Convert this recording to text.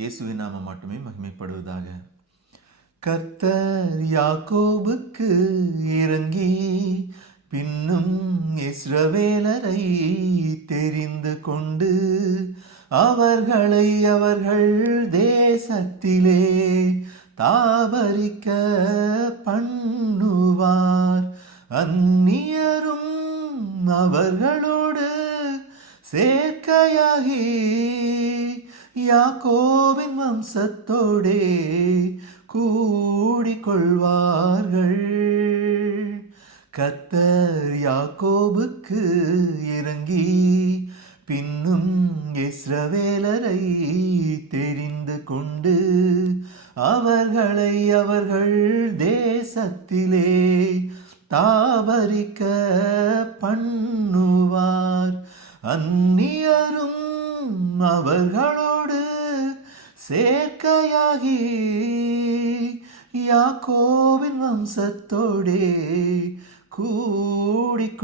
இயேசுவின் நாமம் மட்டுமே மகிமைப்படுவதாக. கர்த்தர் யாக்கோபுக்கு இறங்கி பின்னும் இஸ்ரவேலரை தெரிந்து கொண்டு அவர்களை அவர்கள் தேசத்திலே தாபரிக்க பண்ணுவார். அந்நியரும் அவர்களோடு சேர்க்கையாகி யாக்கோபின் வம்சத்தோடே கூடிக்கொள்வார்கள். கர்த்தர் யாக்கோபுக்கு இறங்கி பின்னும் இஸ்ரவேலரை தெரிந்து கொண்டு அவர்களை அவர்கள் தேசத்திலே தாபரிக்க பண்ணுவார். அந்நியரும் அவர்களோடு சேர்க்கையாகி யாக்கோபின் வம்சத்தோடே கூடிக்கொள்வார்கள்.